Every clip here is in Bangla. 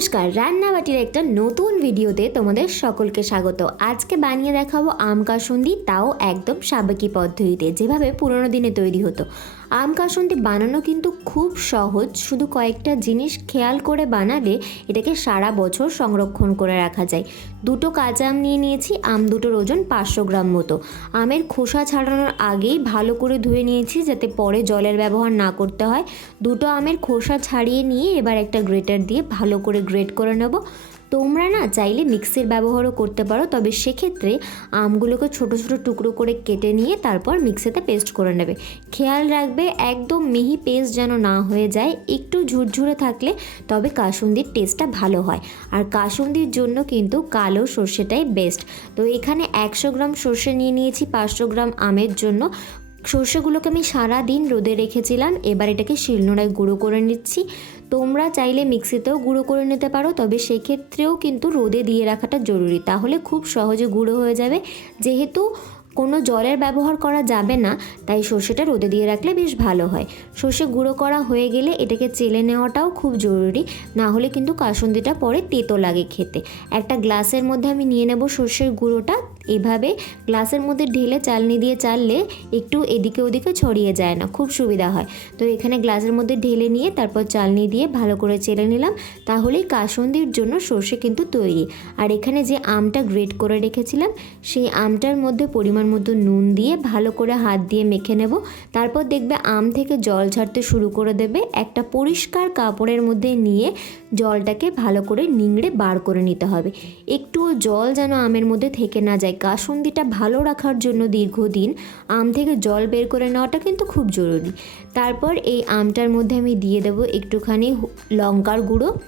নমস্কার, রান্নাবাটির একটা নতুন ভিডিওতে তোমাদের সকলকে স্বাগত। আজকে বানিয়ে দেখাবো আম কাসুন্দি, তাও একদম সাবেকি পদ্ধতিতে, যেভাবে পুরোনো দিনে তৈরি হতো। আম কাসুন্দি বানানো কিন্তু খুব সহজ। শুধু কয়েকটা জিনিস খেয়াল করে বানালে এটাকে সারা বছর সংরক্ষণ করে রাখা যায়। দুটো কাঁচা আম নিয়ে নিয়েছি, আম দুটোর ওজন পাঁচশো গ্রাম মতো। আমের খোসা ছাড়ানোর আগেই ভালো করে ধুয়ে নিয়েছি যাতে পরে জলের ব্যবহার না করতে হয়। দুটো আমের খোসা ছাড়িয়ে নিয়ে এবার একটা গ্রেটার দিয়ে ভালো করে গ্রেট করে নেব। তোমরা না চাইলে মিক্সির ব্যবহারও করতে পারো, তবে সেক্ষেত্রে আমগুলোকে ছোট ছোট টুকরো করে কেটে নিয়ে তারপর মিক্সিতে পেস্ট করে নেবে। খেয়াল রাখবে, একদম মিহি পেস্ট যেন না হয়ে যায়, একটু ঝুরঝুরে থাকলে তবে কাসুন্দির টেস্টটা ভালো হয়। আর কাসুন্দির জন্য কিন্তু কালো সর্ষেটাই বেস্ট তো এখানে একশো গ্রাম সর্ষে নিয়ে নিয়েছি, পাঁচশো গ্রাম আমের জন্য। সর্ষেগুলোকে আমি সারা দিন রোদে রেখেছিলাম। এবার এটাকে শিলনোড়ায় গুঁড়ো করে নিচ্ছি। তোমরা চাইলে মিক্সিতেও গুঁড়ো করে নিতে পারো, তবে সেক্ষেত্রেও কিন্তু রোদে দিয়ে রাখাটা জরুরি। তাহলে খুব সহজে গুঁড়ো হয়ে যাবে। যেহেতু কোনো জলের ব্যবহার করা যাবে না, তাই সর্ষেটা রোদে দিয়ে রাখলে বেশ ভালো হয়। সর্ষে গুঁড়ো করা হয়ে গেলে এটাকে চেলে নেওয়াটাও খুব জরুরি। না হলে কিন্তু কাসুন্দিটা পরে তেতো লাগে খেতে। একটা গ্লাসের মধ্যে আমি নিয়ে নেব সর্ষের গুঁড়োটা। এভাবে গ্লাসের মধ্যে ঢেলে চালনি দিয়ে চাললে একটু এদিকে ওদিকে ছড়িয়ে যায় না, খুব সুবিধা হয়। তো এখানে গ্লাসের মধ্যে ঢেলে নিয়ে তারপর চালনি দিয়ে ভালো করে চেলে নিলাম, তাহলেই কাসুন্দির জন্য সর্ষে কিন্তু তৈরি। আর এখানে যে আমটা গ্রেট করে রেখেছিলাম, সেই আমটার মধ্যে পরিমাণ মতো নুন দিয়ে ভালো করে হাত দিয়ে মেখে নেব। তারপর দেখবে আম থেকে জল ছাড়তে শুরু করে দেবে। একটা পরিষ্কার কাপড়ের মধ্যে নিয়ে জলটাকে ভালো করে নিংড়ে বার করে নিতে হবে। একটুও জল যেন আমের মধ্যে থেকে না যায়। কাসুন্দিটা ভালো রাখার জন্য দীর্ঘদিন আম থেকে জল বের করে নেওয়াটা কিন্তু খুব জরুরি। তারপর এই আমটার মধ্যে আমি দিয়ে দেবো একটুখানি লঙ্কার গুঁড়ো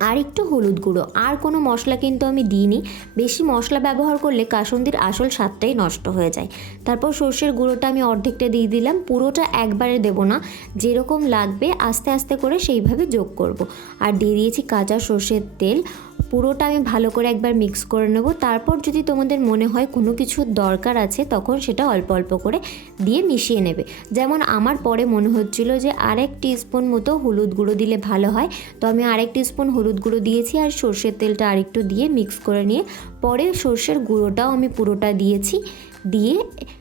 আর একটু হলুদ গুঁড়ো। আর কোনো মশলা কিন্তু আমি দিইনি। বেশি মশলা ব্যবহার করলে কাসন্দির আসল স্বাদটাই নষ্ট হয়ে যায়। তারপর সর্ষের গুঁড়োটা আমি অর্ধেকটা দিয়ে দিলাম। পুরোটা একবারে দেবো না। যেরকম লাগবে আস্তে আস্তে করে সেইভাবে যোগ করব। আর দিয়ে দিয়েছি কাঁচা সর্ষের তেল। পুরোটা আমি ভালো করে একবার মিক্স করে নেব। তারপর যদি তোমাদের মনে হয় কোনো কিছু দরকার আছে, তখন সেটা অল্প অল্প করে দিয়ে মিশিয়ে নেবে। যেমন আমার পরে মনে হচ্ছিল যে আরেক স্পুন মতো হলুদ গুঁড়ো দিলে ভালো হয়। তো আমি আরেক স্পুন হলুদ গুঁড়ো দিয়েছি আর সর্ষের তেলটা আরেকটু দিয়ে মিক্স করে নিয়ে, পরে সর্ষের গুঁড়োটাও আমি পুরোটা দিয়েছি। দিয়ে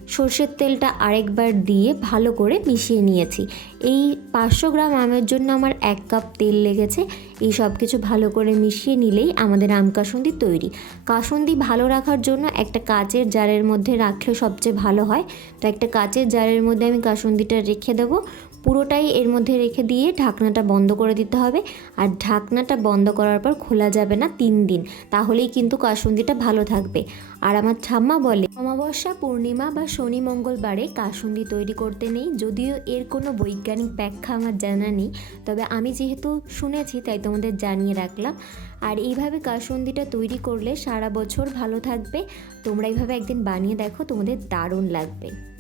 সর্ষের তেলটা আরেকবার দিয়ে ভালো করে মিশিয়ে নিয়েছি। এই পাঁচশো গ্রাম আমের জন্য আমার এক কাপ তেল লেগেছে। এই সব কিছু ভালো করে মিশিয়ে নিলেই আমাদের আম কাসুন্দি তৈরি। কাসুন্দি ভালো রাখার জন্য একটা কাচের জারের মধ্যে রাখলে সবচেয়ে ভালো হয়। তো একটা কাচের জারের মধ্যে আমি কাসুন্দিটা রেখে দেবো। পুরোটাই এর মধ্যে রেখে দিয়ে ঢাকনাটা বন্ধ করে দিতে হবে। আর ঢাকনাটা বন্ধ করার পর খোলা যাবে না তিন দিন। তাহলেই কিন্তু কাসুন্দিটা ভালো থাকবে। আর আমার ঠাম্মা বলে, অমাবস্যা, পূর্ণিমা বা শনি মঙ্গলবারে কাসুন্দি তৈরি করতে নেই। যদিও এর কোনো বৈজ্ঞানিক ব্যাখ্যা আমার জানা নেই। তবে আমি যেহেতু শুনেছি, তাই তোমাদের জানিয়ে রাখলাম। আর এইভাবে কাসুন্দিটা তৈরি করলে সারা বছর ভালো থাকবে। তোমরা এইভাবে একদিন বানিয়ে দেখো, তোমাদের দারুণ লাগবে।